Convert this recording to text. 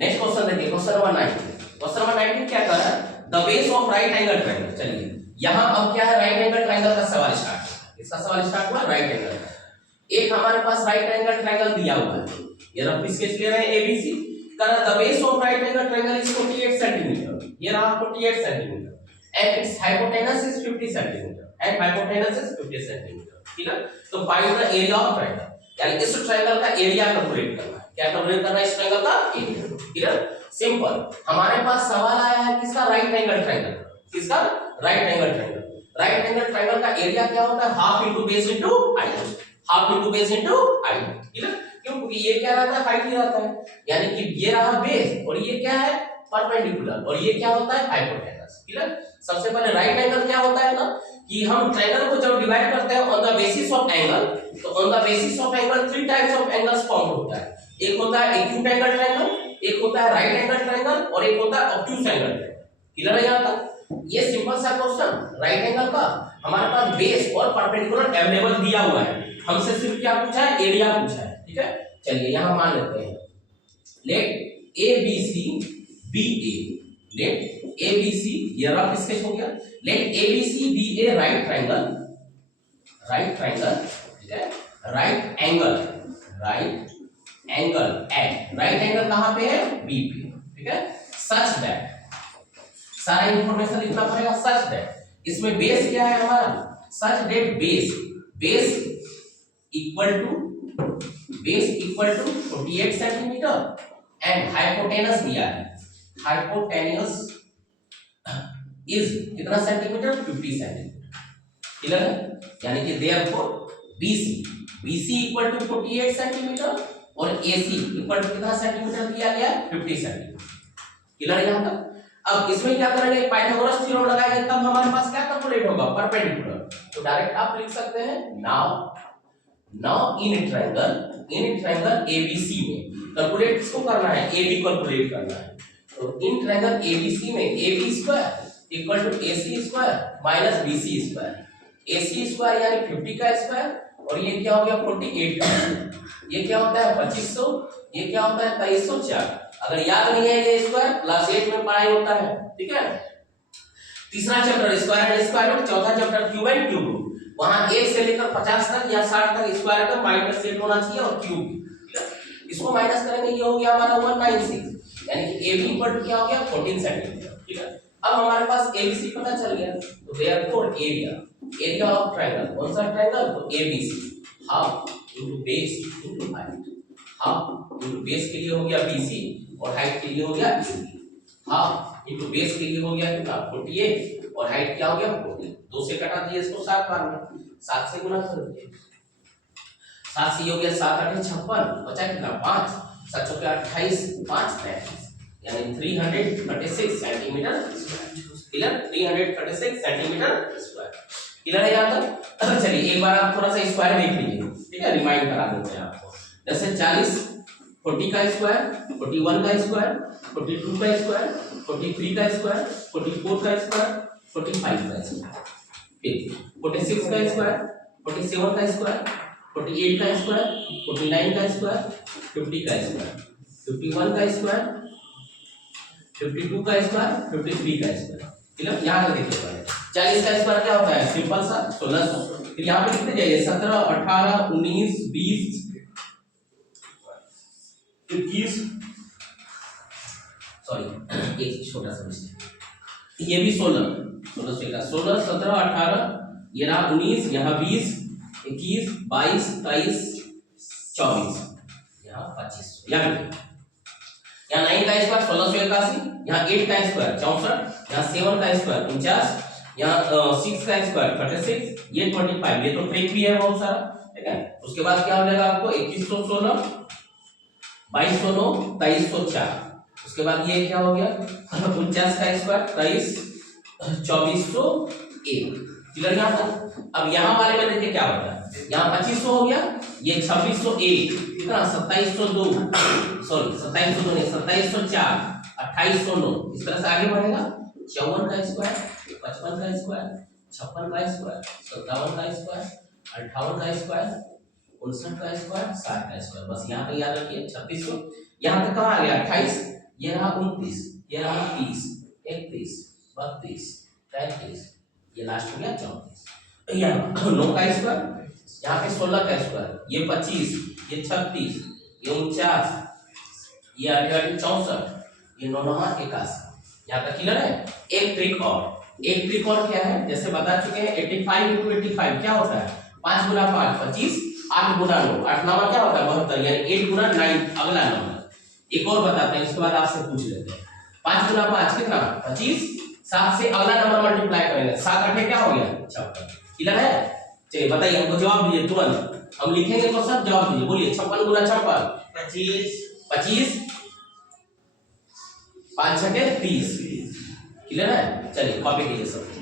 Next question देखिए, question number 19। Question number 19 क्या कह रहा है, the base of right angle triangle. चलिए यहाँ अब क्या है, राइट एंगल ट्रायंगल का सवाल स्टार्ट है। इसका सवाल स्टार्ट हुआ राइट एंगल का। एक हमारे पास राइट एंगल ट्रायंगल दिया हुआ है, ये रफ स्केच ले रहे हैं एबीसी। कह रहा है the base of right angle triangle is 48 centimetre, ये रहा 48 centimetre and it's hypotenuse is 50 centimetre and hypotenuse is 50 centimetre. ठीक है, तो find the area of triangle, यानी इस ट्रायंगल का एरिया कैलकुलेट करना है। क्या कैलकुलेट करना है, इस ट्रायंगल का एरिया। Clear, simple. हमारे पास सवाल आया है किसका, राइट एंगल ट्रायंगल। किसका, right angle triangle. Right angle triangle का एरिया क्या होता है, half into base into height, half into base into height. ठीक है, क्यों, क्योंकि ये क्या रहता है, हाइट ही रहता है, यानी कि ये रहा बेस और ये क्या है, परपेंडिकुलर, और ये क्या होता है, हाइपोटेनस। ठीक है, सबसे पहले राइट एंगल क्या होता है ना, कि हम ट्रायंगल को जब डिवाइड करते हैं on the basis of angle, तो on the basis of angle 3 types of angles form होता है। एक होता है एक्यूट एंगल ट्रायंगल, एक होता है राइट एंगल ट्रायंगल और एक होता है ऑब्ट्यूज एंगल ट्रायंगल। क्लियर है यहां तक? ये सिंपल सा क्वेश्चन, राइट एंगल का हमारे पास बेस और परपेंडिकुलर अवेलेबल दिया हुआ है, हमसे सिर्फ क्या पूछा है, एरिया पूछा है। ठीक है, चलिए यहां मान लेते हैं, let A B C B A, let A B C, ये रफ स्केच हो गया। Let A B C B A right triangle, right triangle. ठीक है, right angle, right angle at, right angle कहां पे है, बी पे। ठीक है, सच दैट, सारा इंफॉर्मेशन लिखना पड़ेगा, सच दैट, इसमें बेस क्या है हमारा, such that base, base equal to 48 centimetre and hypotenuse दिया है, हाइपोटेनस इज कितना सेंटीमीटर, 50 सेंटीमीटर। क्लियर है, यानी कि therefore BC equal to 48 centimetre और AC इक्वल टू कितना सेंटीमीटर दिया गया, 50 सेंटीमीटर। क्लियर है यहां तक? अब इसमें क्या करेंगे, पाइथागोरस थ्योरम लगाएंगे, तब हमारे पास क्या कैलकुलेट होगा, परपेंडिकुलर। तो डायरेक्ट आप लिख सकते हैं, नाउ इन ट्रायंगल ABC में कैलकुलेट किसको करना है, AB कैलकुलेट करना है। तो इन ट्रायंगल ABC में AB square equal to AC square minus BC square, AC square यानी 50 का स्क्वायर और ये क्या हो गया 48 का, ये क्या होता है 2500, ये क्या होता है 2304। अगर याद नहीं है ये स्क्वायर क्लास 8 में पढ़ाई होता है। ठीक है, तीसरा chapter square and square root, चौथा chapter cube and cube root, वहां 1 से लेकर 50 तक या 60 तक स्क्वायर का माइनस सेट होना चाहिए और क्यूब। इसको माइनस करेंगे, ये हो गया हमारा 196, यानी कि AB इक्वल टू क्या हो गया 14 सेंटीमीटर। ठीक है, अब हमारे पास ABC पता चल गया, तो देयरफॉर एरिया ऑफ ट्रायंगल, कौन सा ट्रायंगल, तो ABC, half into base into height, half into base के लिए हो गया BC और हाइट के लिए हो गया AB, हाफ इनटू बेस के लिए हो गया कितना 48 और हाइट क्या हो गया 40। 2 से कटा दिए इसको 7 बार में, 7 से गुना कर दिए, 7 से हो गया 7 8 56, बचा कितना 5, 7 चौके 28, 5 35, यानी 336 centimetre square. Clear, 336 centimetre square. Clear है यहां तक? चलिए एक बार आप थोड़ा सा स्क्वायर देख लीजिए। ठीक है, रिमाइंड करा देते हैं आपको, जैसे 40 का स्क्वायर, 41 का स्क्वायर, 42 का स्क्वायर, 43 का स्क्वायर, 44 का स्क्वायर, 45 का स्क्वायर, फिर 46 का स्क्वायर, 47 का स्क्वायर, 48 का स्क्वायर, 49 का स्क्वायर, 50 का स्क्वायर, 51 का स्क्वायर, 52 का स्क्वायर, 53 का स्क्वायर। क्लियर, यहां पे देखिए पहले 40 का स्क्वायर क्या होता है, सिंपल सा 1600, फिर यहां पे लिखते जाइए 17 18 19 20 21, सॉरी एक छोटा सा मिस्टेक, ये भी 16 से का 16 17 18, ये रहा 19, यहाँ 20 21 22 23 24, यहाँ 25, यहाँ 9 का स्क्वायर 1681, यहाँ 8 का स्क्वायर 64, यहाँ 7 का स्क्वायर 49, यहाँ 6 का स्क्वायर 36, ये 25, ये तो ट्रिक भी है बहुत सारा। ठीक है, उसके बाद क्या हो जाएगा आपको 2116, 2209, 2304, उसके बाद ये क्या हो गया 49 का स्क्वायर 23, 2401। क्लियर यहां तक? अब यहां वाले में देखिए क्या होता है, यहाँ 2500 हो गया, ये 2601, कितना 2702, सॉरी 2702 नहीं 2704, 2809, इस तरह से आगे बढ़ेगा। 54 का स्क्वायर, 55 का स्क्वायर, 56 का स्क्वायर, 57 का स्क्वायर, 58 का स्क्वायर, 59 का स्क्वायर, 60 का स्क्वायर। बस यहाँ पे याद रखिए 3600, यहाँ तक कहाँ आ गया 28, ये रहा 29, ये रहा 30, 31, 32, 33, ये लास्ट हो गया 34। यहाँ 9 का स्क्वायर, यहाँ पे 16 का स्क्वायर, ये 25, ये 36, ये 49, ये 8 64, ये 9 9 81। यहाँ तक क्लियर है। एक ट्रिक और क्या है, जैसे बता चुके हैं 85 into 85 क्या होता है, 5 गुना 5 25, 8 गुना 9 8 9 क्या होता है 72, यानी 8 गुना 9 अगला नंबर। एक और बताते हैं, इसके बाद आपसे पूछ लेते हैं। 5 गुना 5 कितना 25, 7 से अगला नंबर मल्टीप्लाई करेंगे, 7 8 क्या हो गया 56। क्लियर है। चलिए बताइए, हमको जवाब दीजिए तुरंत, हम लिखेंगे तो सब जवाब दीजिए। बोलिए 56 गुना 56 25, 5 छठे 30। क्लियर है। चलिए कॉपी कीजिए सब।